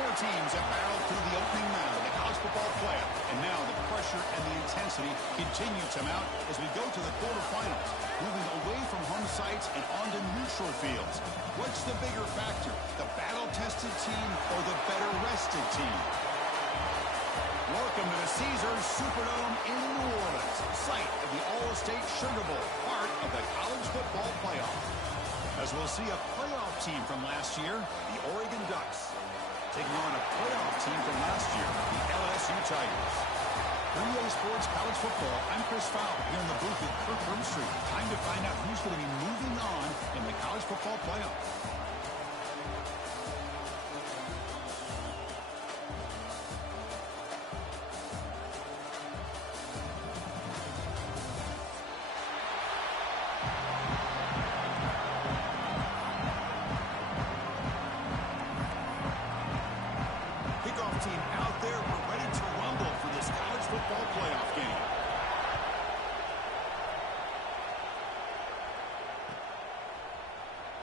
Four teams have barreled through the opening round of the college football playoff. And now the pressure and the intensity continue to mount as we go to the quarterfinals, moving away from home sites and onto neutral fields. What's the bigger factor, the battle-tested team or the better-rested team? Welcome to the Caesars Superdome in New Orleans, site of the All-State Sugar Bowl, part of the college football playoff. As we'll see a playoff team from last year, the Oregon Ducks, taking on a playoff team from last year, the LSU Tigers. For EA Sports College Football, I'm Chris Fowler here in the booth with Kirk Herbstreit. Time to find out who's going to be moving on in the college football playoff.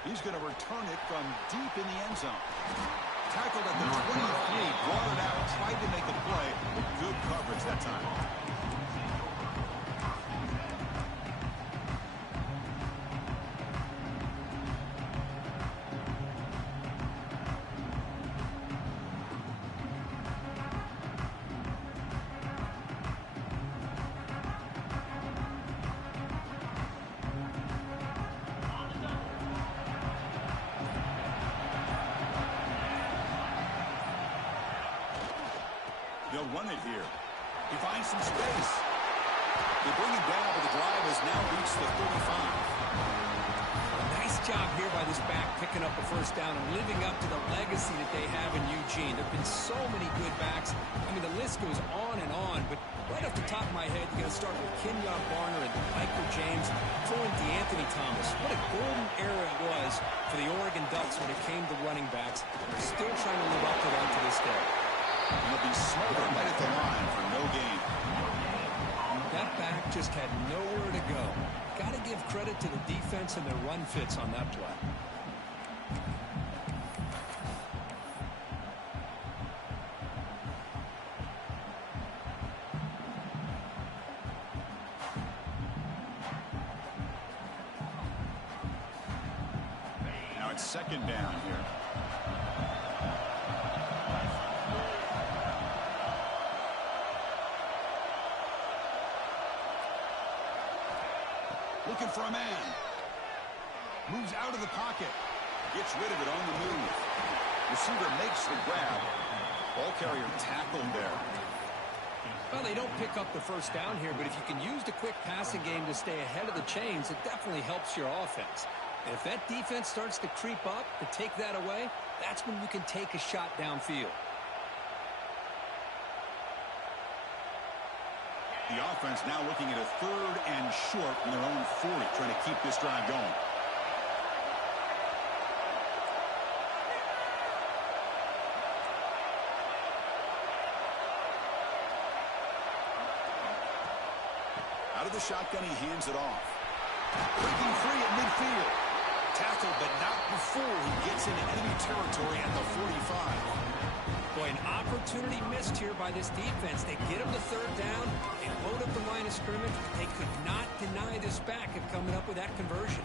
He's going to return it from deep in the end zone. Tackled at the 23, brought it out, tried to make the play, but good coverage that time. They'll run it here. He finds some space. They bring him down, but the drive has now reached the 35. Nice job here by this back, picking up a first down and living up to the legacy that they have in Eugene. There have been so many good backs. I mean, the list goes on and on, but right off the top of my head, you got to start with Kenyon Barner and Michael James, throwing DeAnthony Thomas. What a golden era it was for the Oregon Ducks when it came to running backs. They're still trying to live up to that to this day. And he'll be smothered right at the line for no gain. That back just had nowhere to go. Got to give credit to the defense and their run fits on that play. Now it's second down here. Looking for a man. Moves out of the pocket. Gets rid of it on the move. Receiver makes the grab. Ball carrier tackled there. Well, they don't pick up the first down here, but if you can use the quick passing game to stay ahead of the chains, it definitely helps your offense. And if that defense starts to creep up, to take that away, that's when you can take a shot downfield. The offense now looking at a third and short from their own 40, trying to keep this drive going. Out of the shotgun, he hands it off. Breaking free at midfield. Tackled, but not before he gets into enemy territory at the 45. Boy, an opportunity missed here by this defense. They get him to third down. They load up the line of scrimmage. They could not deny this back of coming up with that conversion.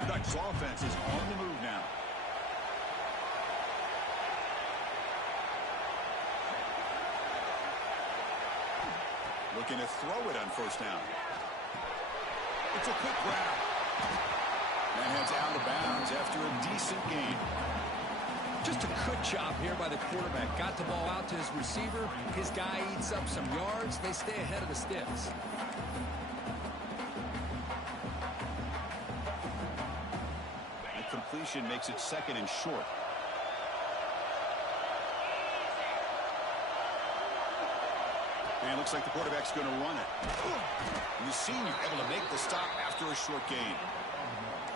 The Ducks offense is on the move now. Looking to throw it on first down. It's a quick grab. And heads out of bounds after a decent gain. Just a good job here by the quarterback. Got the ball out to his receiver. His guy eats up some yards. They stay ahead of the sticks. The completion makes it second and short. And it looks like the quarterback's going to run it. And the senior able to make the stop after a short gain.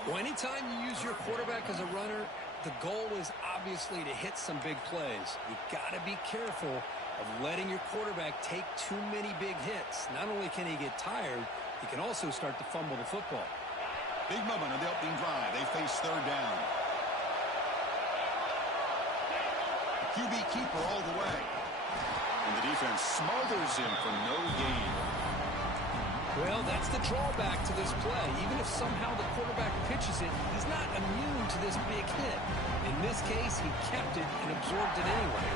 Well, anytime you use your quarterback as a runner, the goal is obviously to hit some big plays. You got to be careful of letting your quarterback take too many big hits. Not only can he get tired, he can also start to fumble the football. Big moment on the opening drive. They face third down. QB keeper all the way. And the defense smothers him for no gain. Well, that's the drawback to this play. Even if somehow the quarterback pitches it, he's not immune to this big hit. In this case, he kept it and absorbed it anyway.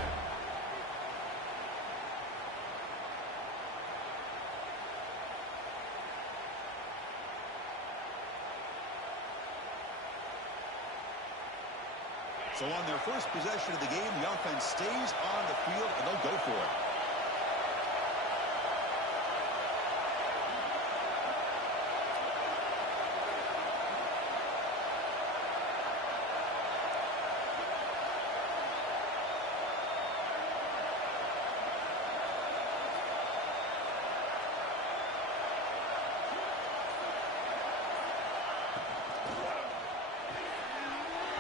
So on their first possession of the game, the offense stays on the field, and they'll go for it.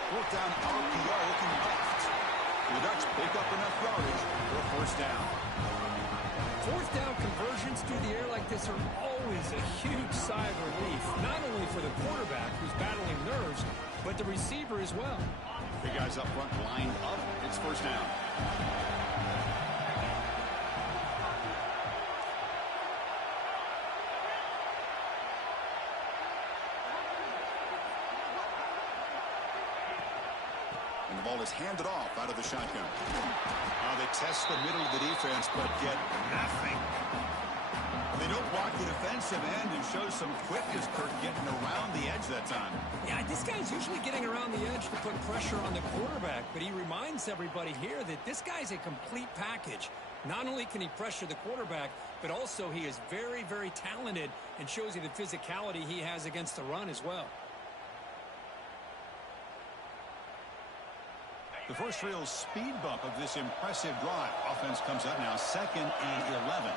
Fourth down RPO looking left. The Ducks pick up enough yardage for a first down. Fourth down conversions through the air like this are always a huge sigh of relief, not only for the quarterback who's battling nerves, but the receiver as well. The guys up front lined up. It's first down. And the ball is handed off out of the shotgun. They test the middle of the defense, but get nothing. They don't block the defensive end and show some quickness, Kirk, getting around the edge that time. Yeah, this guy's usually getting around the edge to put pressure on the quarterback, but he reminds everybody here that this guy's a complete package. Not only can he pressure the quarterback, but also he is very, very talented and shows you the physicality he has against the run as well. The first real speed bump of this impressive drive. Offense comes up now, 2nd and 11.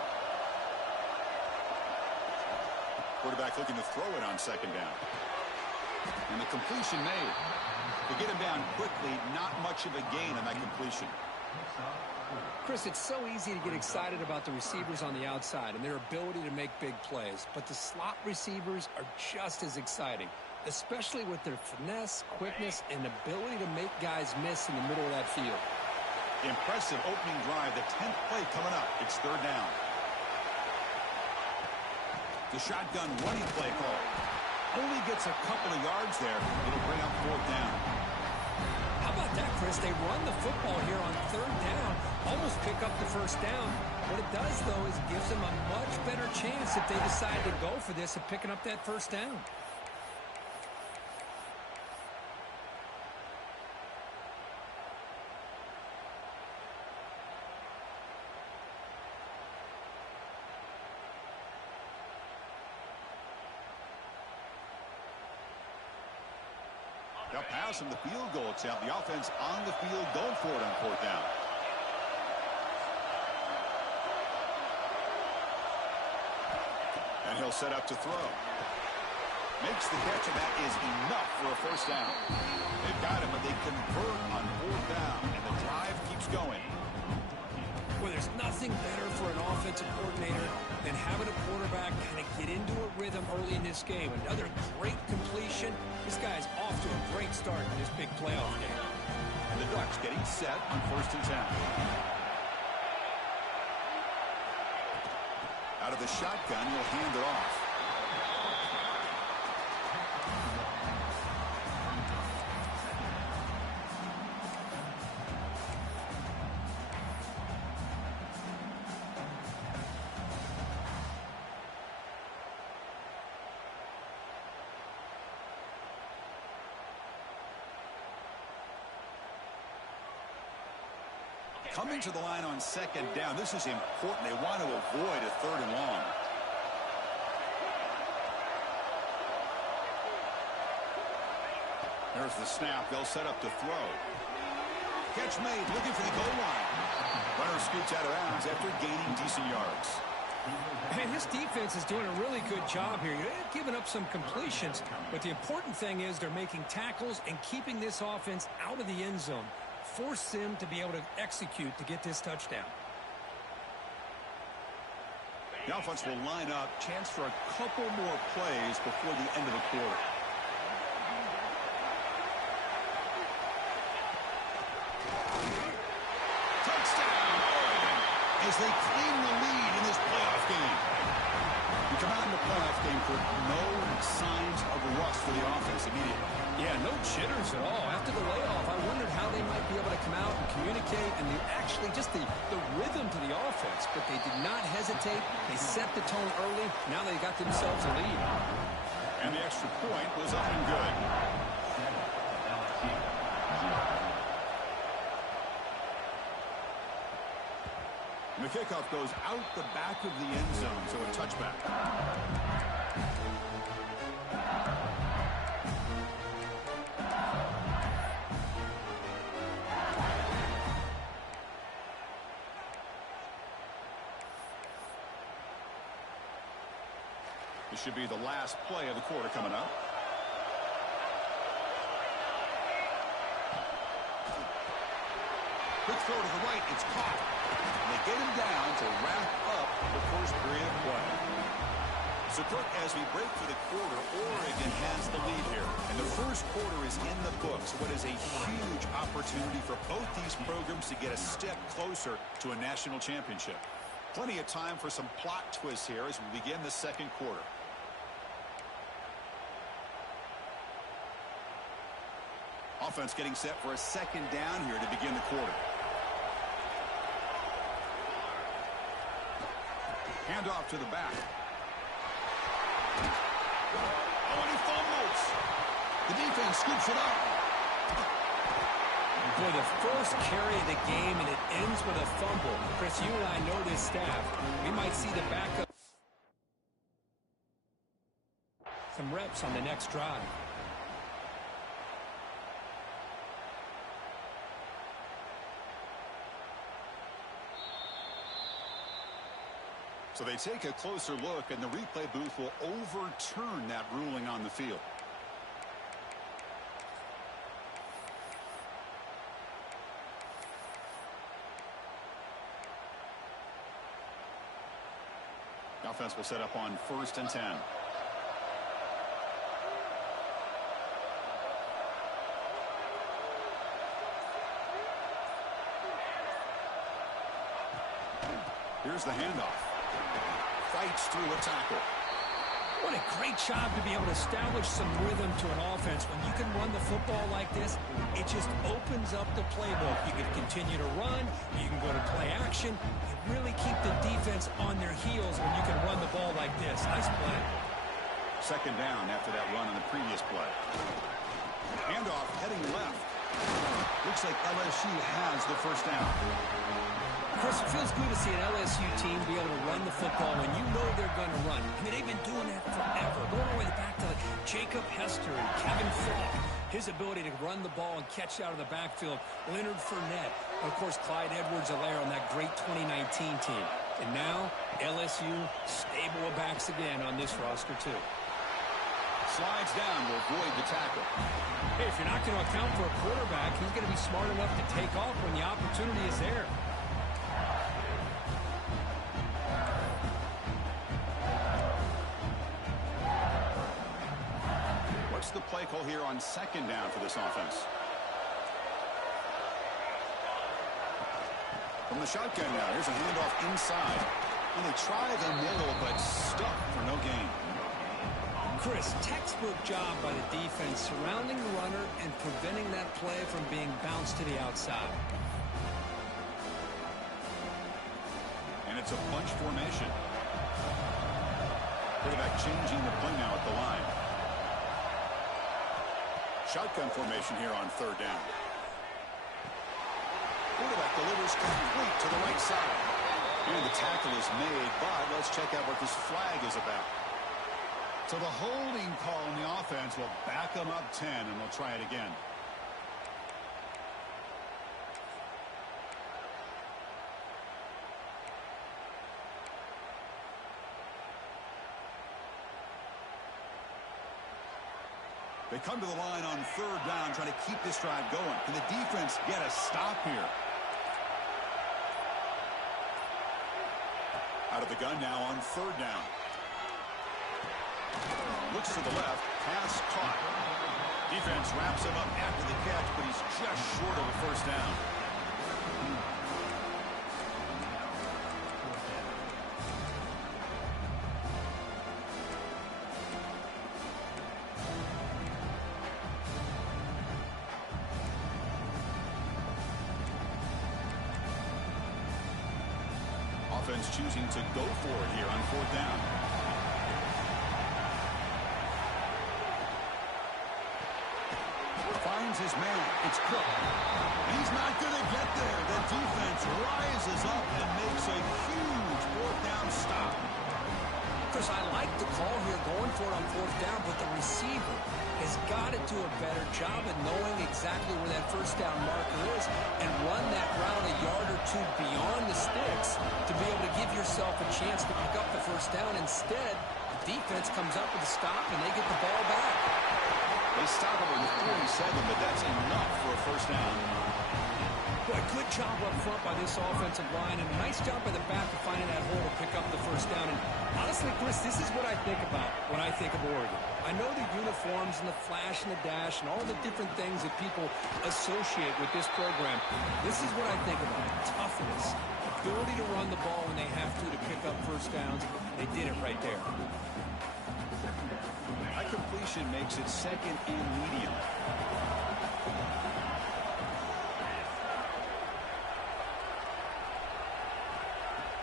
Quarterback looking to throw it on 2nd down. And the completion made. To get him down quickly, not much of a gain on that completion. Chris, it's so easy to get excited about the receivers on the outside and their ability to make big plays, but the slot receivers are just as exciting, especially with their finesse, quickness, and ability to make guys miss in the middle of that field. Impressive opening drive. The 10th play coming up. It's third down. The shotgun running play call. Only gets a couple of yards there. It'll bring up fourth down. How about that, Chris? They run the football here on third down, almost pick up the first down. What it does, though, is gives them a much better chance if they decide to go for this of picking up that first down. They'll pass him the field goal attempt. The offense on the field going for it on fourth down. And he'll set up to throw. Makes the catch, and that is enough for a first down. They've got him, but they convert on fourth down, and the drive keeps going. Well, there's nothing better for an offensive coordinator than having a quarterback kind of get into a rhythm early in this game. Another great completion. This guy's off to a great start in this big playoff game. And the Ducks getting set on 1st and 10. Out of the shotgun, he'll hand it off. Coming to the line on 2nd down. This is important. They want to avoid a 3rd and long. There's the snap. They'll set up to throw. Catch made. Looking for the goal line. Runner scoots out of bounds after gaining decent yards. And this defense is doing a really good job here. They're giving up some completions, but the important thing is they're making tackles and keeping this offense out of the end zone. Force them to be able to execute to get this touchdown. The offense will line up. Chance for a couple more plays before the end of the quarter. as they claim the lead in this playoff game. We come out in the playoff game for no signs of rust for the offense immediately. Yeah, no jitters at all. After the layoff, I wondered how they might be able to come out and communicate and actually just the rhythm to the offense. But they did not hesitate. They set the tone early. Now they got themselves a lead. And the extra point was up and good. And the kickoff goes out the back of the end zone, so a touchback. This should be the last play of the quarter coming up. Quick throw to the right. It's caught. And they get him down to wrap up the first period of play. So, Kirk, as we break for the quarter, Oregon has the lead here. And the first quarter is in the books. What is a huge opportunity for both these programs to get a step closer to a national championship. Plenty of time for some plot twists here as we begin the second quarter. Offense getting set for a second down here to begin the quarter. Handoff to the back. Oh, and he fumbles. The defense scoops it up. Boy, the first carry of the game, and it ends with a fumble. Chris, you and I know this staff. We might see the backup. Some reps on the next drive. So they take a closer look, and the replay booth will overturn that ruling on the field. The offense will set up on 1st and 10. Here's the handoff. Fights through a tackle. What a great job to be able to establish some rhythm to an offense. When you can run the football like this, it just opens up the playbook. You can continue to run. You can go to play action. You really keep the defense on their heels when you can run the ball like this. Nice play. Second down after that run on the previous play. Handoff heading left. Looks like LSU has the first down. Chris, it feels good to see an LSU team be able to run the football when you know they're going to run. I mean, they've been doing that forever. Going all the way back to Jacob Hester and Kevin Falk. His ability to run the ball and catch out of the backfield. Leonard Fournette. And, of course, Clyde Edwards-Helaire on that great 2019 team. And now, LSU stable of backs again on this roster, too. Slides down to avoid the tackle. Hey, if you're not going to account for a quarterback, he's going to be smart enough to take off when the opportunity is there. What's the play call here on second down for this offense? From the shotgun now, here's a handoff inside. And they try the middle, but stuck for no gain. Chris, textbook job by the defense surrounding the runner and preventing that play from being bounced to the outside. And it's a bunch formation. Quarterback changing the play now at the line. Shotgun formation here on third down. Quarterback delivers complete to the right side. And the tackle is made, but let's check out what this flag is about. So the holding call on the offense will back them up 10, and they'll try it again. They come to the line on third down, trying to keep this drive going. Can the defense get a stop here? Out of the gun now on third down. Looks to the left, pass caught. Defense wraps him up after the catch, but he's just short of a first down. offense choosing to go for it here on 4th down. Finds his man. It's Cook. He's not going to get there. The defense rises up and makes a huge 4th down stop. Chris, I like the call here going for it on 4th down, but the receiver has got to do a better job of knowing exactly where that 1st down marker is and run that route a yard or two beyond the sticks to be able to give yourself a chance to pick up the 1st down. Instead, the defense comes up with a stop and they get the ball back. They stop him at 47, but that's enough for a 1st down. Boy, good job up front by this offensive line, and a nice job by the back of finding that hole to pick up the 1st down. And honestly, Chris, this is what I think about when I think of Oregon. I know the uniforms and the flash and the dash and all the different things that people associate with this program. This is what I think about. Toughness, ability to run the ball when they have to pick up 1st downs. They did it right there. High completion makes it 2nd and medium.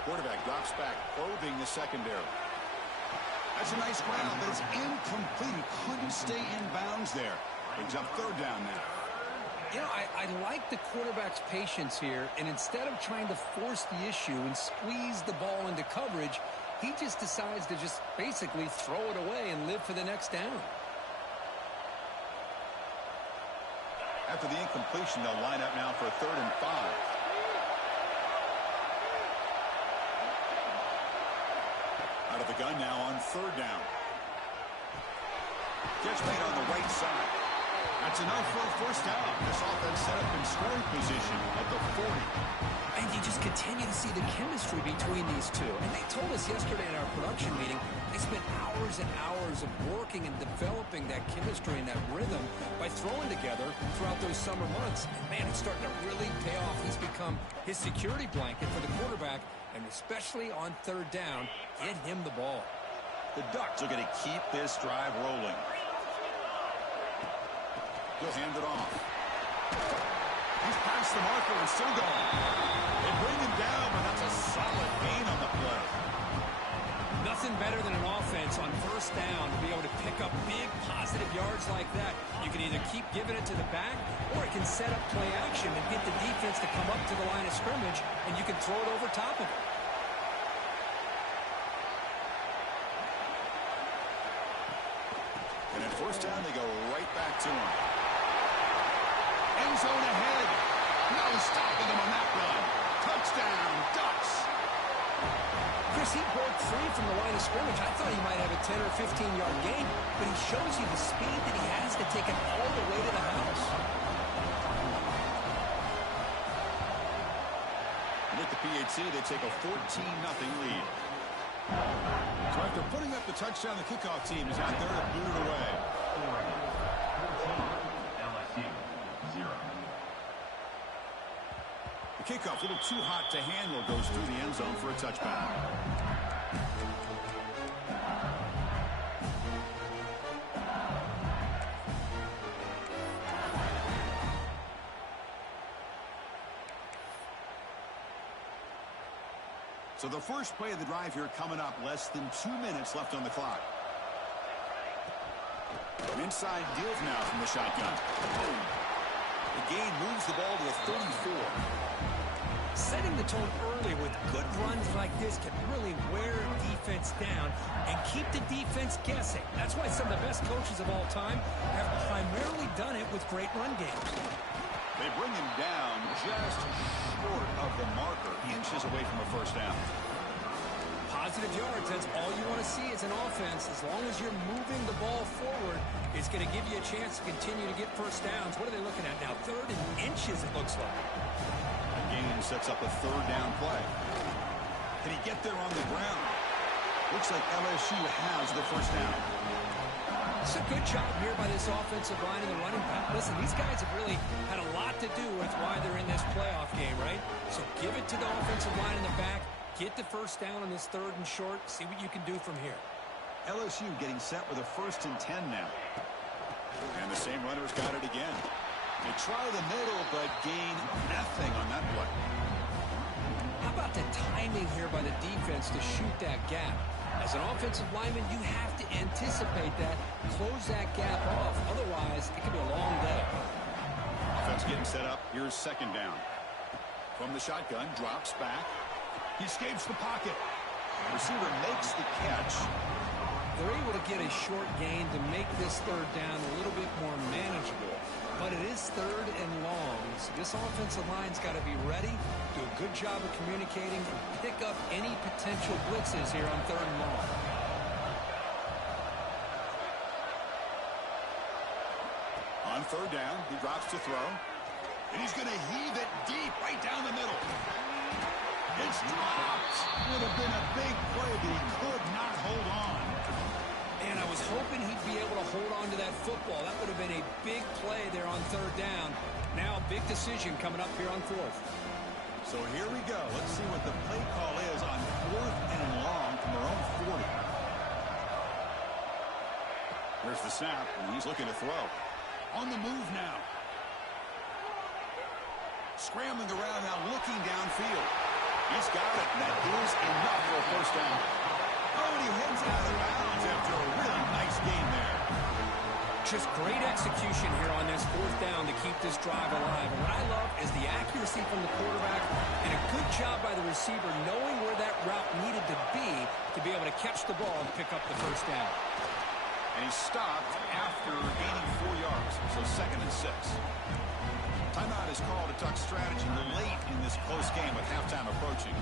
Quarterback drops back, probing the secondary. That's a nice ground, but it's incomplete. He couldn't stay in bounds there. Brings up 3rd down now. You know, I like the quarterback's patience here, and instead of trying to force the issue and squeeze the ball into coverage, he just decides to just basically throw it away and live for the next down. After the incompletion, they'll line up now for 3rd and 5. Out of the gun now on 3rd down. Catch made on the right side. That's enough for a 1st down. This offense set up in scoring position at the 40. And you just continue to see the chemistry between these two. And they told us yesterday in our production meeting, they spent hours and hours of working and developing that chemistry and that rhythm by throwing together throughout those summer months. And man, it's starting to really pay off. He's become his security blanket for the quarterback, and especially on 3rd down, get him the ball. The Ducks are going to keep this drive rolling. He'll hand it off. He's past the marker and still going. They bring him down, but that's a solid gain on the play. Nothing better than an offense on 1st down to be able to pick up big positive yards like that. You can either keep giving it to the back, or it can set up play action and get the defense to come up to the line of scrimmage, and you can throw it over top of it. And at 1st down, they go right back to him. End zone ahead. No stopping him on that run. Touchdown, Ducks. Chris, he broke free from the line of scrimmage. I thought he might have a 10 or 15-yard gain, but he shows you the speed that he has to take it all the way to the house. And at the PAT, they take a 14-0 lead. So after putting up the touchdown, the kickoff team is out there to boot it away. LSU 0. The kickoff, a little too hot to handle, goes through the end zone for a touchback. So the first play of the drive here coming up, less than 2 minutes left on the clock. An inside deals now from the shotgun. The gain moves the ball to a 34. Setting the tone early with good runs like this can really wear defense down and keep the defense guessing. That's why some of the best coaches of all time have primarily done it with great run games. They bring him down just short of the marker, inches away from a 1st down. Positive yards, that's all you want to see as an offense. As long as you're moving the ball forward, it's going to give you a chance to continue to get 1st downs. What are they looking at now? 3rd and inches, it looks like. A gain sets up a 3rd down play. Can he get there on the ground? Looks like LSU has the 1st down. It's a good job here by this offensive line and the running back. Listen, these guys have really had a lot to do with why they're in this playoff game, right? So give it to the offensive line in the back. Get the 1st down on this 3rd and short. See what you can do from here. LSU getting set with a 1st and 10 now. And the same runner's got it again. They try the middle, but gain nothing on that play. How about the timing here by the defense to shoot that gap. As an offensive lineman, you have to anticipate that, close that gap off. Otherwise, it could be a long day. Offense getting set up. Here's second down. From the shotgun, drops back. He escapes the pocket. Receiver makes the catch. They're able to get a short gain to make this third down a little bit more manageable. But it is third and long, so this offensive line's got to be ready, do a good job of communicating, and pick up any potential blitzes here on third and long. On third down, he drops to throw. And he's going to heave it deep right down the middle. It's dropped. Would have been a big play, but he could not hold on. And I was hoping he'd be able to hold on to that football. That would have been a big play there on third down. Now a big decision coming up here on fourth. So here we go. Let's see what the play call is on fourth and long from their own 40. There's the snap, and he's looking to throw. On the move now. Scrambling around now, looking downfield. He's got it, and that is enough for a first down. Oh, and he heads out of bounds after a really nice game there. Just great execution here on this fourth down to keep this drive alive. And what I love is the accuracy from the quarterback and a good job by the receiver knowing where that route needed to be able to catch the ball and pick up the first down. And he stopped after gaining 4 yards, so second and 6. Timeout is called to talk strategy late in this close game with halftime approaching.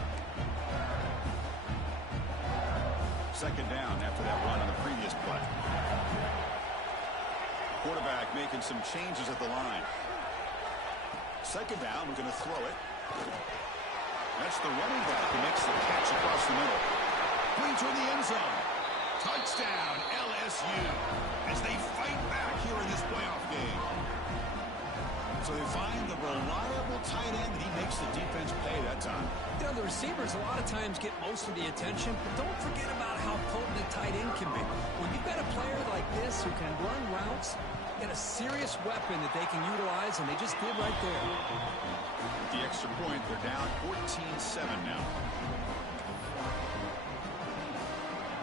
Second down after that run on the previous play. Quarterback making some changes at the line. Second down, we're going to throw it. That's the running back who makes the catch across the middle. Going toward the end zone. Touchdown, LSU, as they fight back here in this playoff game. So they find the reliable tight end, and he makes the defense pay that time. You know, the receivers a lot of times get most of the attention, but don't forget about how potent a tight end can be. When you've got a player like this who can run routes, get a serious weapon that they can utilize, and they just did right there. With the extra point, they're down 14-7 now.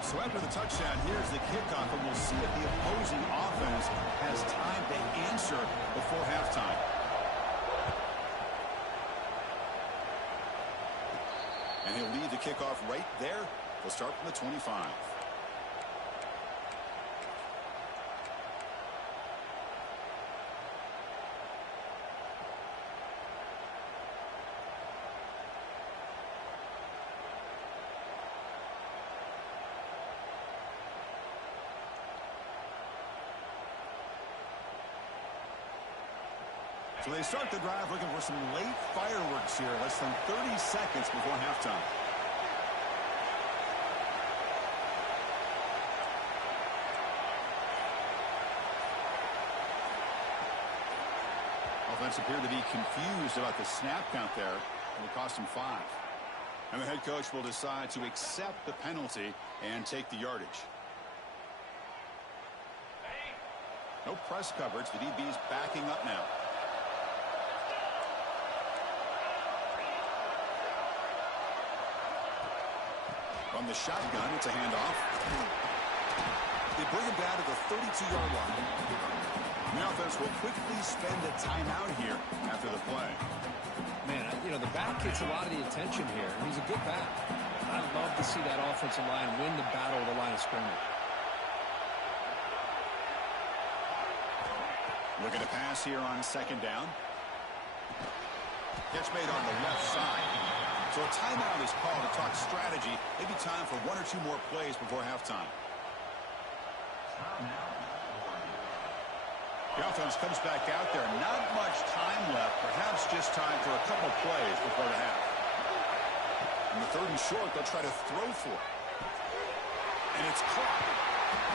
So after the touchdown, here's the kickoff, and we'll see if the opposing offense has time to answer before halftime. And he'll lead the kickoff right there. They'll start from the 25. So they start the drive looking for some late fireworks here, less than 30 seconds before halftime. Offense appeared to be confused about the snap count there. It will cost him 5. And the head coach will decide to accept the penalty and take the yardage. No press coverage. The DB's backing up now. From the shotgun, it's a handoff. They bring him down to the 32-yard line. The offense will quickly spend a timeout here after the play. Man, you know, the back gets a lot of the attention here. He's a good back. I'd love to see that offensive line win the battle of the line of scrimmage. Looking to pass here on second down. Catch made on the left side. So a timeout is called to talk strategy. Maybe time for 1 or 2 more plays before halftime. The offense comes back out there. Not much time left. Perhaps just time for a couple plays before the half. In the third and short, they'll try to throw for it. And it's caught.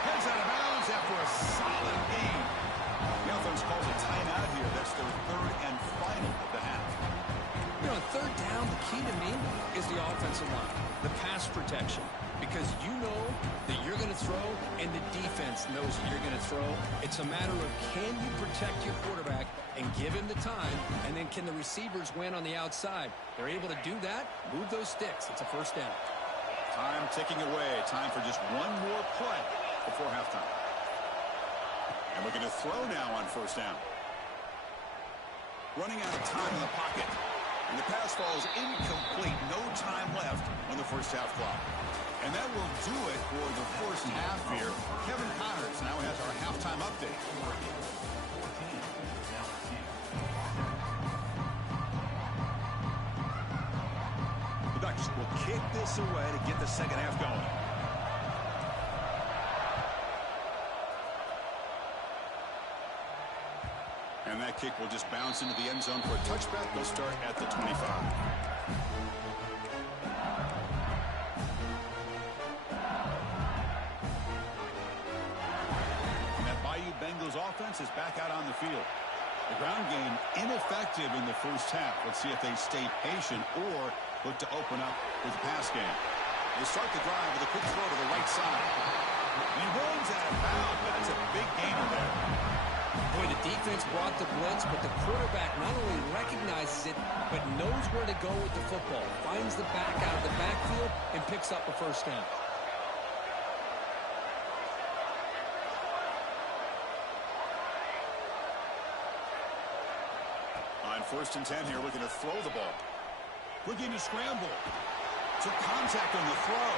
Heads out of bounds after a solid game. The offense calls a timeout here. That's their third and final of the half. You know, third down, the key to me is the offensive line, the pass protection. because you know that you're going to throw and the defense knows that you're going to throw. It's a matter of can you protect your quarterback and give him the time, and then can the receivers win on the outside? They're able to do that, move those sticks. It's a first down. Time ticking away. Time for just one more play before halftime. And we're going to throw now on first down. Running out of time in the pocket. And the pass falls incomplete. No time left on the first half clock. And that will do it for the first half here. Kevin Connors now has our halftime update. The Ducks will kick this away to get the second half going. And that kick will just bounce into the end zone for a touchback. They'll start at the 25. And that Bayou Bengals offense is back out on the field. The ground game ineffective in the first half. Let's see if they stay patient or look to open up with the pass game. They start the drive with a quick throw to the right side. He runs out of bounds, but that's a big gainer there. Boy, the defense brought the blitz, but the quarterback not only recognizes it, but knows where to go with the football. Finds the back out of the backfield and picks up a first down. On 1st and 10 here, looking to throw the ball. Looking to scramble. Took contact on the throw.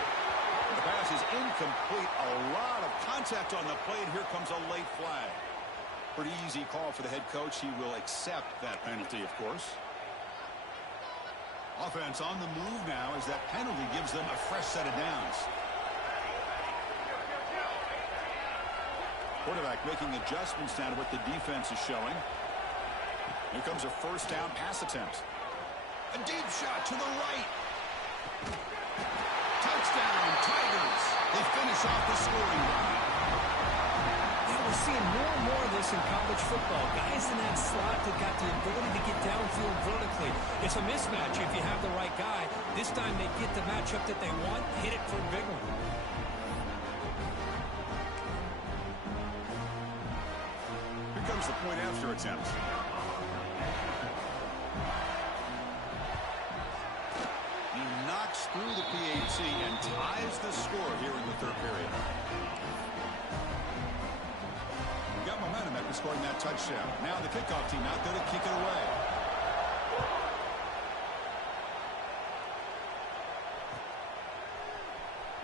The pass is incomplete. A lot of contact on the play, and here comes a late flag. Pretty easy call for the head coach. He will accept that penalty, of course. Offense on the move now as that penalty gives them a fresh set of downs. Quarterback making adjustments now to what the defense is showing. Here comes a first down pass attempt. A deep shot to the right. Touchdown, Tigers. They finish off the scoring drive. We're seeing more and more of this in college football. Guys in that slot that got the ability to get downfield vertically. It's a mismatch if you have the right guy. This time they get the matchup that they want, hit it for a big one. Here comes the point after attempt. He knocks through the PAT and ties the score here in the third period. Got momentum after scoring that touchdown. Now the kickoff team out there to kick it away.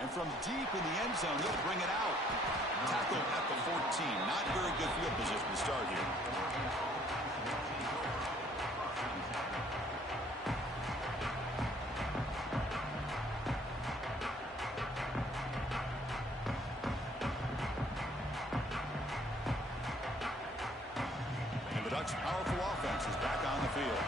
And from deep in the end zone, they'll bring it out. Tackle at the 14. Not very good field position to start here. Powerful offense is back on the field.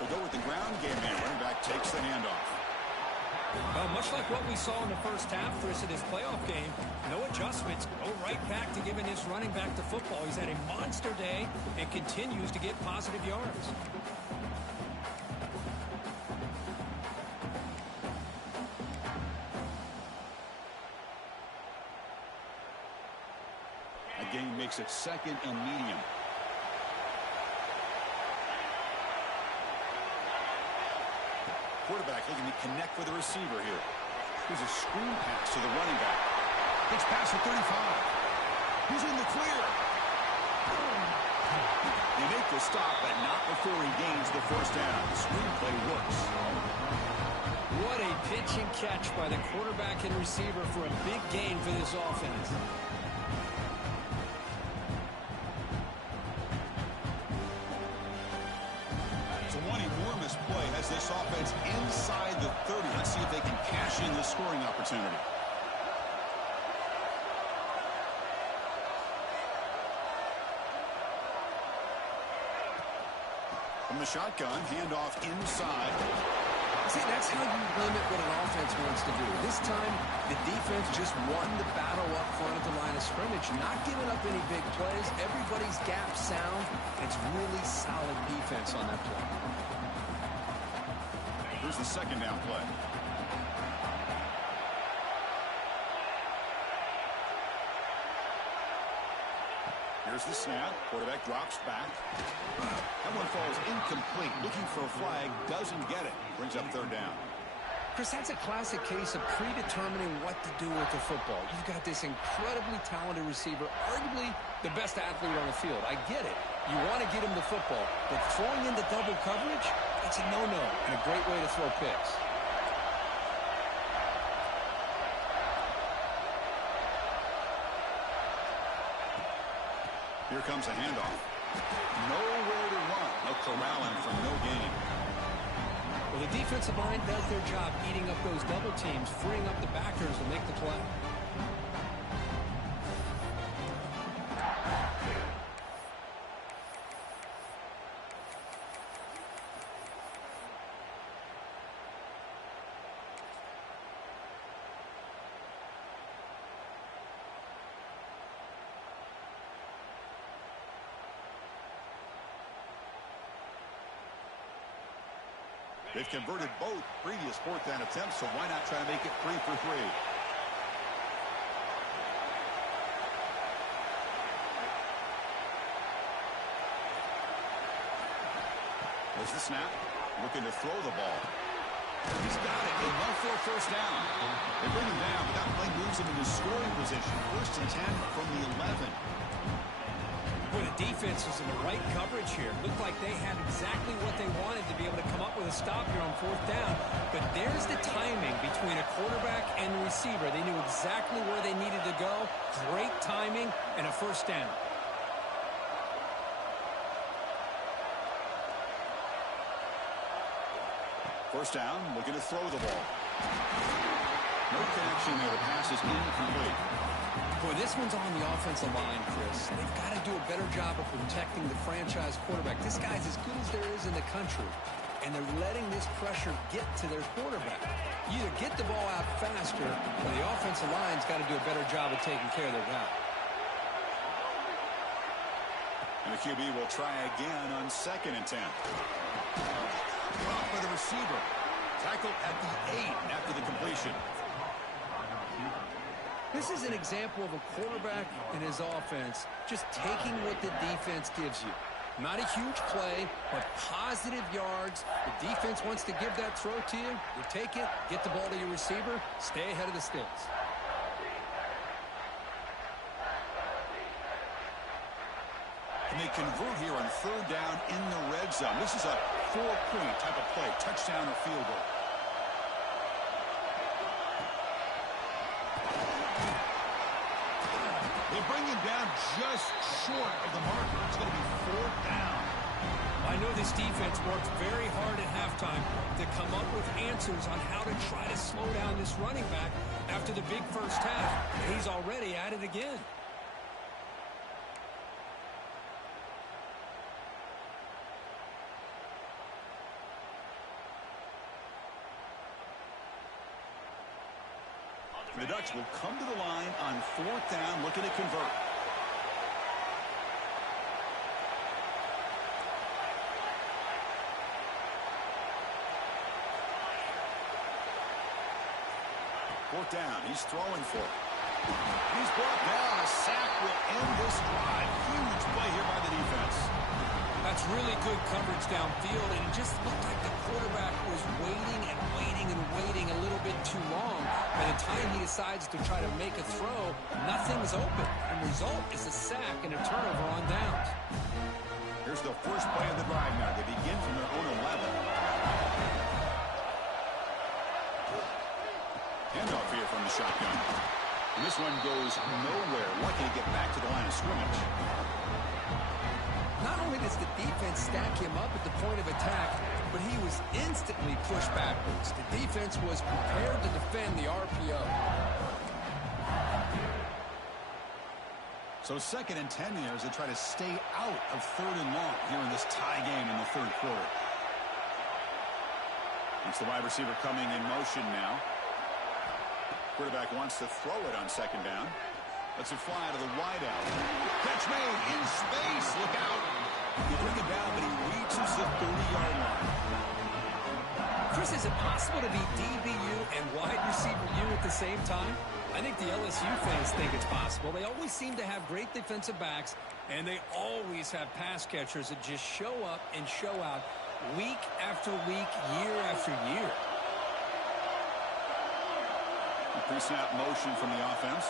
They go with the ground game here. Running back takes the handoff. Well, much like what we saw in the first half, Chris, in this playoff game, no adjustments. Go right back to giving his running back the football. He's had a monster day and continues to get positive yards. Game makes it 2nd and medium. Quarterback looking to connect with the receiver here. Here's a screen pass to the running back. It's past the 35. He's in the clear. They make the stop, but not before he gains the first down. The screenplay works. What a pitch and catch by the quarterback and receiver for a big gain for this offense. Play has this offense inside the 30. Let's see if they can cash in this scoring opportunity. From the shotgun, handoff inside. See, that's how you limit what an offense wants to do. This time, the defense just won the battle up front at the line of scrimmage. scrimmage, not giving up any big plays. Everybody's gap sound. It's really solid defense on that play. Here's the second down play. Here's the snap. Quarterback drops back. That one falls incomplete. Looking for a flag. Doesn't get it. Brings up third down. Chris, that's a classic case of predetermining what to do with the football. You've got this incredibly talented receiver, arguably the best athlete on the field. I get it. You want to get him the football, but throwing into double coverage, that's a no-no and a great way to throw picks. Here comes a handoff. Nowhere to run. No corralling from no gain. Well, the defensive line does their job eating up those double teams, freeing up the backers to make the play. They've converted both previous fourth down attempts, so why not try to make it 3 for 3? There's the snap. Looking to throw the ball. He's got it. Enough for a first down. They bring him down, but that play moves him into scoring position. 1st and 10 from the 11. Boy, the defense was in the right coverage here. Looked like they had exactly what they wanted to be able to come up with a stop here on 4th down. But there's the timing between a quarterback and the receiver. They knew exactly where they needed to go. Great timing and a first down. First down, looking to throw the ball. No connection there. The pass is incomplete. Boy, this one's on the offensive line, Chris. They've got to do a better job of protecting the franchise quarterback. This guy's as good as there is in the country, and they're letting this pressure get to their quarterback. You either get the ball out faster, or the offensive line's got to do a better job of taking care of their guy. And the QB will try again on 2nd and 10. Drop by the receiver. Tackled at the 8 after the completion. This is an example of a quarterback and his offense just taking what the defense gives you. Not a huge play, but positive yards. The defense wants to give that throw to you. You take it, get the ball to your receiver, stay ahead of the sticks. And they convert here on 3rd down in the red zone. This is a 4-point type of play, touchdown or field goal. They bring him down just short of the marker. It's going to be 4th down. I know this defense worked very hard at halftime to come up with answers on how to try to slow down this running back after the big first half. He's already at it again. The Ducks will come to the line on 4th down, looking to convert. Fourth down, he's throwing for it. He's brought down. A sack will end this drive. Huge play here by the defense. That's really good coverage downfield, and it just looked like the quarterback was waiting and waiting and waiting a little bit too long. By the time he decides to try to make a throw, nothing's open. And the result is a sack and a turnover on downs. Here's the first play of the drive now. They begin from their own 11. Handoff here from the shotgun. And this one goes nowhere. Lucky to get back to the line of scrimmage. Not only does the defense stack him up at the point of attack, but he was instantly pushed backwards. The defense was prepared to defend the RPO. So 2nd and 10 here as they try to stay out of 3rd and long here in this tie game in the 3rd quarter. It's the wide receiver coming in motion now. Quarterback wants to throw it on 2nd down. Let's it fly to the wideout. Catch made in space. Look out. You bring it down, but he reaches the 30-yard line. Chris, is it possible to be DBU and wide receiver U at the same time? I think the LSU fans think it's possible. They always seem to have great defensive backs, and they always have pass catchers that just show up and show out week after week, year after year. Pre-snap motion from the offense.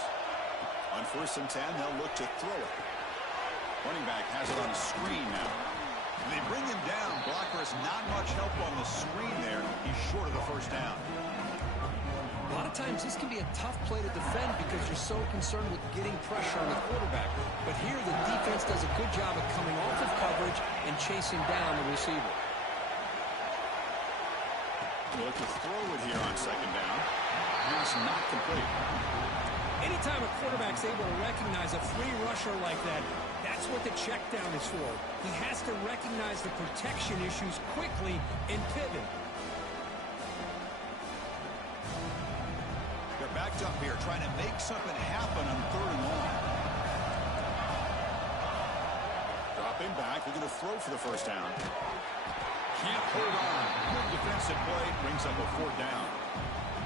On 1st and 10, they'll look to throw it. Running back has it on a screen now. They bring him down. Blocker has not much help on the screen there. He's short of the first down. A lot of times this can be a tough play to defend because you're so concerned with getting pressure on the quarterback. But here the defense does a good job of coming off of coverage and chasing down the receiver. Look to throw it here on 2nd down. Pass not complete. Anytime a quarterback's able to recognize a free rusher like that, that's what the check down is for. He has to recognize the protection issues quickly and pivot. They're backed up here trying to make something happen on 3rd and long. Dropping back, looking to throw for the first down. Can't hold on. Good defensive play, brings up a 4th down.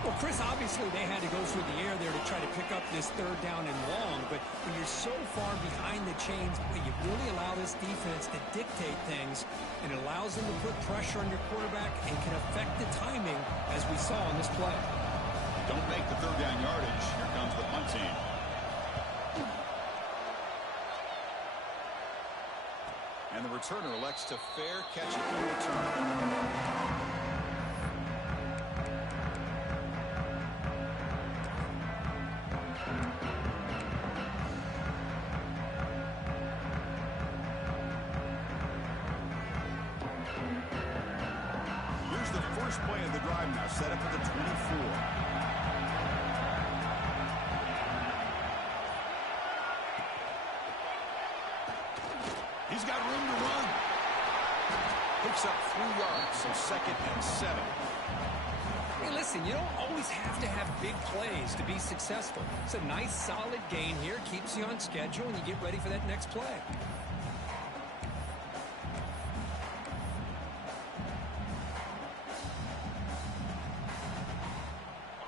Well, Chris, obviously they had to go through the air there to try to pick up this 3rd down and long, but when you're so far behind the chains, you really allow this defense to dictate things, and it allows them to put pressure on your quarterback and can affect the timing, as we saw on this play. Don't make the 3rd down yardage. Here comes the punt team. And the returner elects to fair catch it in return. Play of the drive now, set up for the 24. He's got room to run. Picks up 3 yards, so 2nd and 7. Hey, listen, you don't always have to have big plays to be successful. It's a nice, solid gain here, keeps you on schedule, and you get ready for that next play.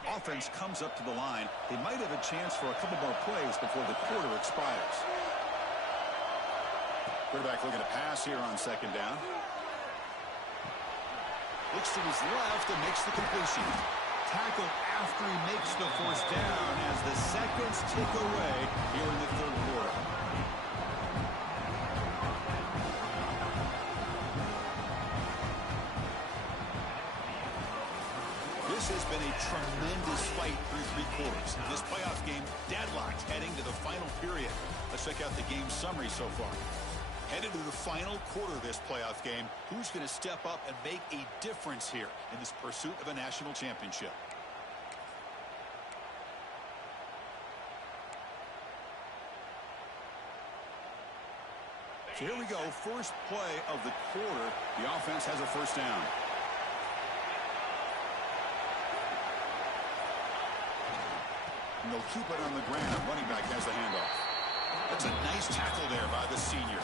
Offense comes up to the line. They might have a chance for a couple more plays before the quarter expires. Quarterback looking to pass here on 2nd down. Looks to his left and makes the completion. Tackle after he makes the 1st down as the seconds tick away here in the 3rd quarter. This has been a tremendous fight through 3 quarters. This playoff game deadlocked heading to the final period. Let's check out the game summary so far. Headed to the final quarter of this playoff game, who's going to step up and make a difference here in this pursuit of a national championship? So here we go, first play of the quarter. The offense has a 1st down. And they'll keep it on the ground. Running back has the handoff. That's a nice tackle there by the senior.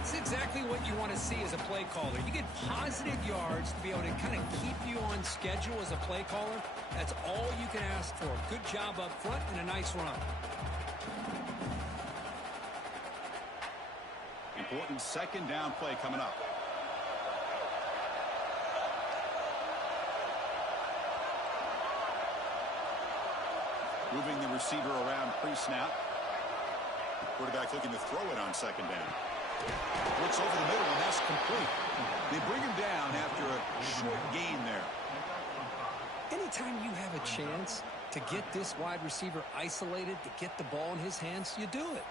It's exactly what you want to see as a play caller. You get positive yards to be able to kind of keep you on schedule as a play caller. That's all you can ask for. Good job up front and a nice run. Important 2nd down play coming up. Moving the receiver around pre-snap. Quarterback looking to throw it on 2nd down. Looks over the middle, and that's complete. They bring him down after a short gain there. Anytime you have a chance to get this wide receiver isolated, to get the ball in his hands, you do it.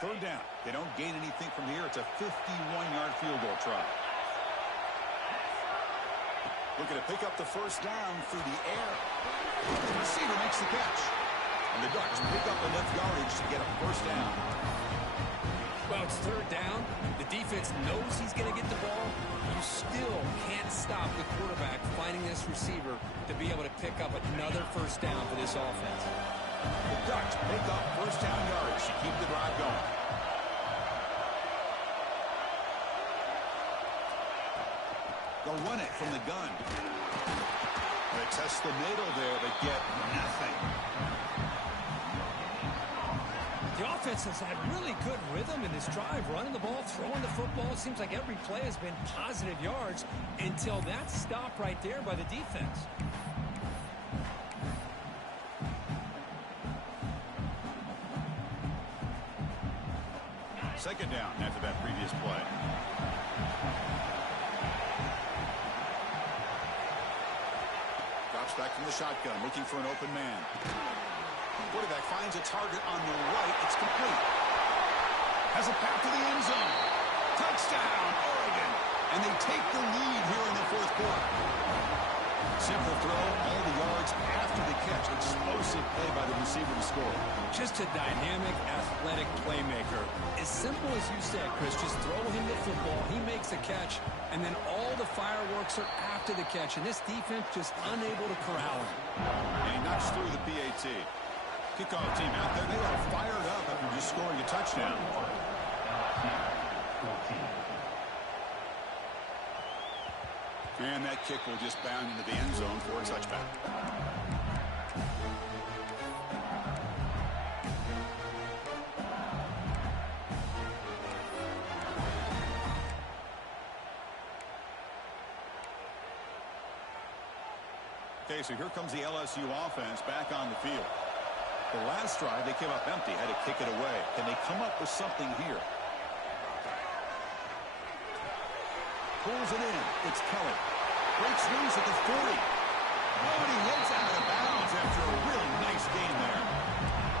Third down. They don't gain anything from here. It's a 51-yard field goal try. Looking to pick up the 1st down through the air. The receiver makes the catch. And the Ducks pick up enough yardage to get a 1st down. Well, it's third down. The defense knows he's going to get the ball. You still can't stop the quarterback finding this receiver to be able to pick up another first down for this offense. The Ducks pick up first down yards to keep the drive going. They'll run it from the gun. They test the middle there, but get nothing. The offense has had really good rhythm in this drive, running the ball, throwing the football. It seems like every play has been positive yards until that stop right there by the defense. Second down after that previous play. Drops back from the shotgun, looking for an open man. Quarterback finds a target on the right. It's complete. Has a path to the end zone. Touchdown, Oregon. And they take the lead here in the fourth quarter. Simple throw, all the yards after the catch. Explosive play by the receiver to score. Just a dynamic, athletic playmaker. As simple as you said, Chris, just throw him the football, he makes a catch, and then all the fireworks are after the catch. And this defense just unable to corral him. And he knocks through the PAT. Kickoff team out there, they are fired up after just scoring a touchdown. And that kick will just bound into the end zone for a touchback. Okay, so here comes the LSU offense back on the field. The last drive, they came up empty, had to kick it away. Can they come up with something here? Pulls it in. It's Kelly. Breaks loose at the 40. Oh, and he heads out of bounds after a really nice game there.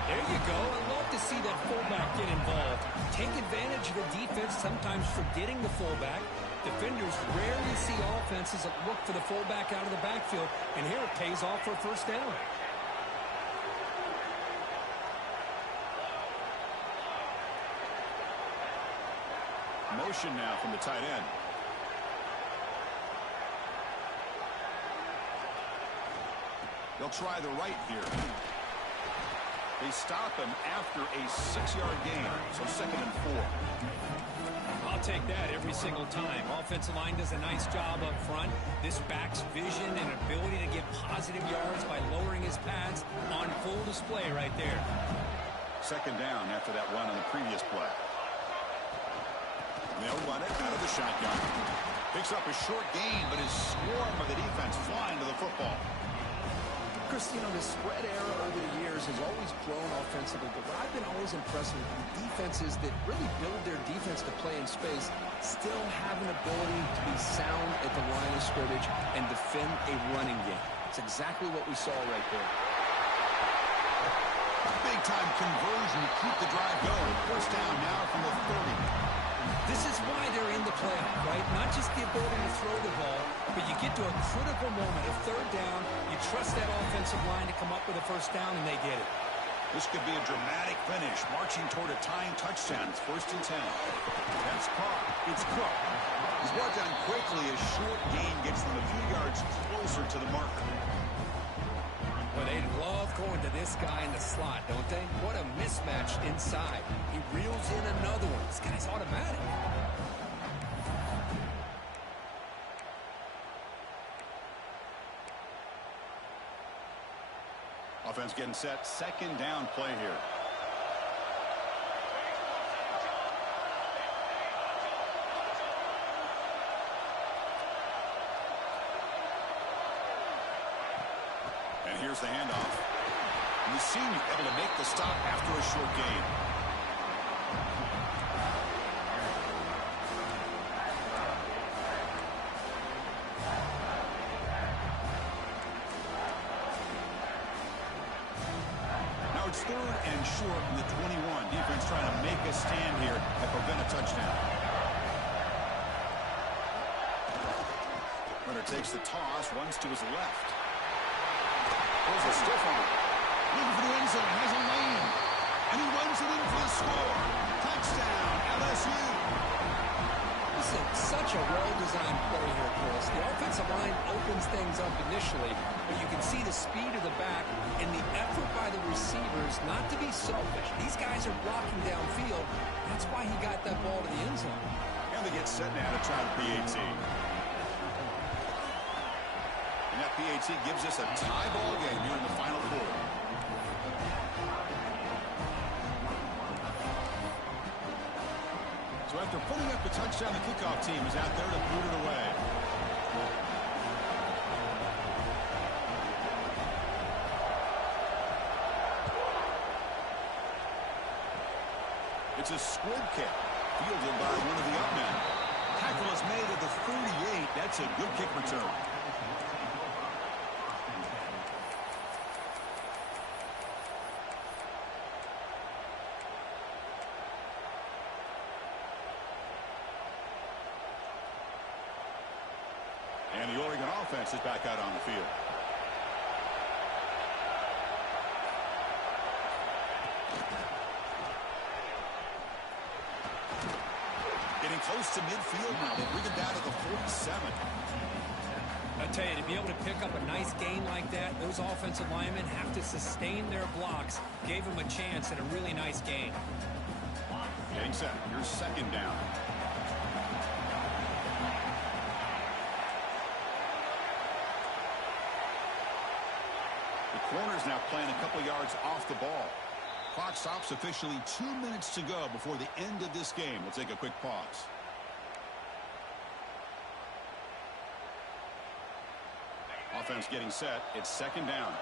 There you go. I love to see that fullback get involved. Take advantage of the defense, sometimes forgetting the fullback. Defenders rarely see offenses that look for the fullback out of the backfield, and here it pays off for a first down. Motion now from the tight end. They'll try the right here. They stop him after a 6-yard gain, so 2nd and 4. I'll take that every single time. Offensive line does a nice job up front. This back's vision and ability to get positive yards by lowering his pads on full display right there. 2nd down after that run on the previous play. They'll run it out of the shotgun. Picks up a short gain, but is swarmed by the defense flying to the football. Chris, you know, the spread era over the years has always grown offensively, but what I've been always impressed with defenses that really build their defense to play in space still have an ability to be sound at the line of scrimmage and defend a running game. It's exactly what we saw right there. Big-time conversion to keep the drive going. First down now from the 30. This is why they're in the playoff, right? Not just the ability to throw the ball, but you get to a critical moment, a third down, you trust that offensive line to come up with a first down, and they get it. This could be a dramatic finish, marching toward a tying touchdown. It's 1st and 10. That's caught. It's Cook. He's brought down quickly. A short gain gets them a few yards closer to the marker. Well, they love going to this guy in the slot, don't they? What a mismatch inside. He reels in another one. This guy's automatic. Offense getting set. 2nd down play here. And here's the handoff. And the senior able to make the stop after a short gain. Now it's 3rd and short from the 21. Defense trying to make a stand here and prevent a touchdown. Runner takes the toss, runs to his left. Throws a stiff arm. Looking for the end zone. Has a lane. And he runs it in for the score. Touchdown, LSU. This is such a well-designed play here, Chris. The offensive line opens things up initially, but you can see the speed of the back and the effort by the receivers not to be selfish. These guys are blocking downfield. That's why he got that ball to the end zone. And they get set now to try the PAT. And that PAT gives us a tie ball game here in the final quarter. So after putting up the touchdown, the kickoff team is out there to boot it away. It's a squib kick, fielded by one of the up men. Tackle is made at the 38. That's a good kick return. And the Oregon offense is back out on the field. Getting close to midfield now. They bring it down to the 47. I tell you, to be able to pick up a nice gain like that, those offensive linemen have to sustain their blocks. Gave them a chance at a really nice gain. Getting set. Here's second down. Corner's now playing a couple yards off the ball. Clock stops officially 2 minutes to go before the end of this game. We'll take a quick pause. Offense getting set. It's second down.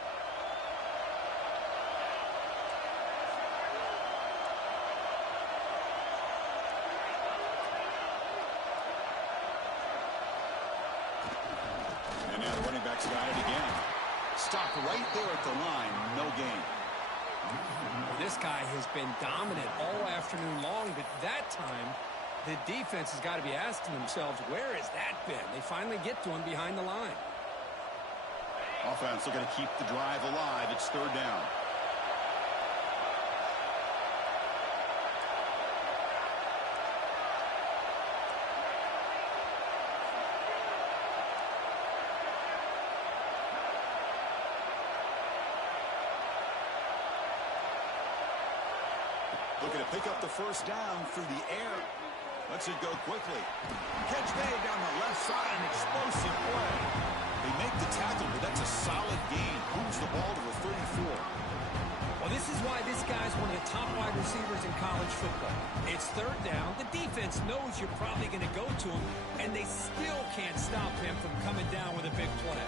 And now the running back's got it again. Stopped right there at the line. No gain. This guy has been dominant all afternoon long, but that time the defense has got to be asking themselves, where has that been? They finally get to him behind the line. Offense looking to keep the drive alive. It's third down. Looking to pick up the first down through the air. Lets it go quickly. Catch made down the left side. An explosive play. They make the tackle, but that's a solid gain. Moves the ball to the 34. Well, this is why this guy's one of the top wide receivers in college football. It's third down. The defense knows you're probably going to go to him, and they still can't stop him from coming down with a big play.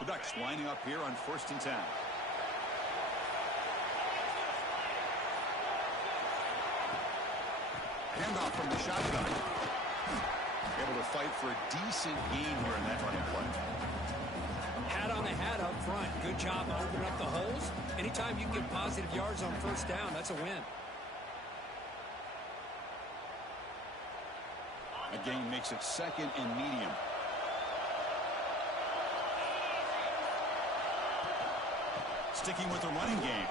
The Ducks lining up here on 1st and 10. Handoff from the shotgun. Able to fight for a decent gain here in that running play. Hat on a hat up front. Good job of opening up the holes. Anytime you can get positive yards on first down, that's a win. A gain makes it second and medium. Sticking with the running game.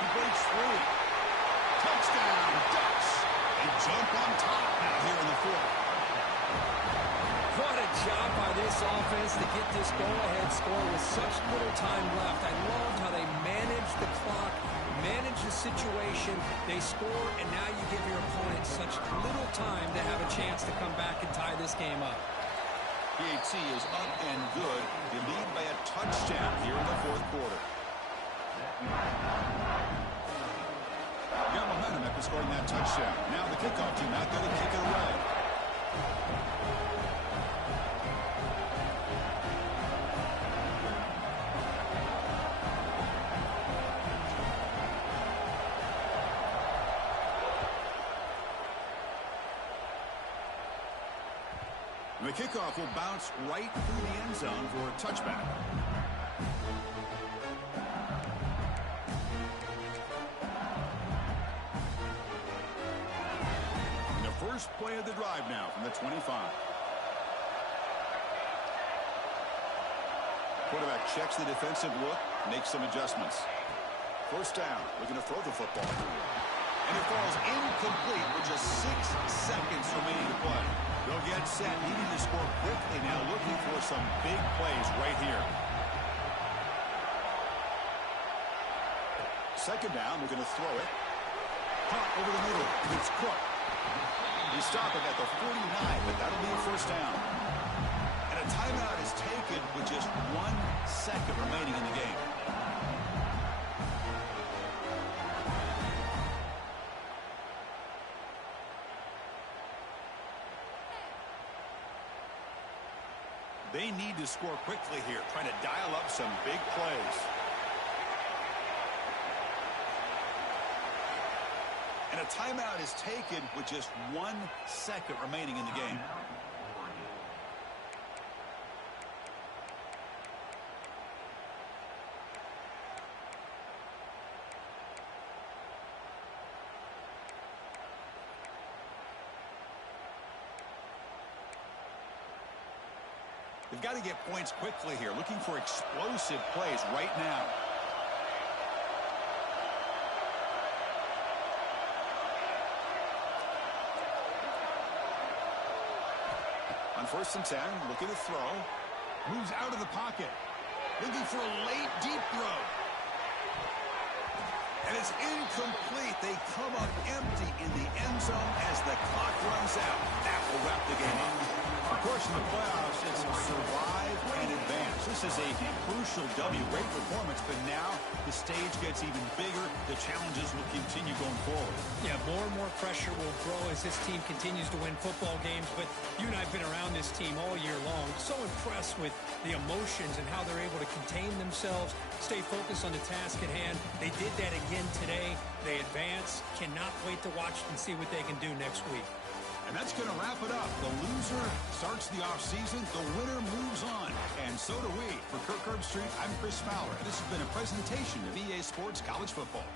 He breaks free. Touchdown, Ducks. They jump on top now here in the fourth. What a job by this offense to get this go-ahead score with such little time left. I loved how they managed the clock, managed the situation. They score, and now you give your opponent such little time to have a chance to come back and tie this game up. PAT is up and good. They lead by a touchdown here in the fourth quarter. Got momentum after scoring that touchdown. Now the kickoff team out there to kick it away. The kickoff will bounce right through the end zone for a touchback. And the first play of the drive now from the 25. Quarterback checks the defensive look, makes some adjustments. First down, looking to throw the football. And it falls incomplete with just 6 seconds remaining to play. They'll get set, needing to score quickly now, looking for some big plays right here. Second down, we're going to throw it. Caught over the middle. It's Cook. We stop it at the 49, but that'll be a first down. And a timeout is taken with just 1 second remaining in the game. They need to score quickly here, trying to dial up some big plays. And a timeout is taken with just 1 second remaining in the game. They've got to get points quickly here, looking for explosive plays right now. On 1st and 10, looking to throw. Moves out of the pocket. Looking for a late, deep throw. And it's incomplete. They come up empty in the end zone as the clock runs out. That will wrap the game up. Of course, in the playoffs, it's survive and advance. This is a crucial W. Great performance, but now the stage gets even bigger. The challenges will continue going forward. Yeah, more and more pressure will grow as this team continues to win football games. But you and I have been around this team all year long. So impressed with the emotions and how they're able to contain themselves, stay focused on the task at hand. They did that again today. They advance. Cannot wait to watch and see what they can do next week. And that's going to wrap it up. The loser starts the offseason. The winner moves on. And so do we. For Kirk Herbstreit, I'm Chris Fowler. This has been a presentation of EA Sports College Football.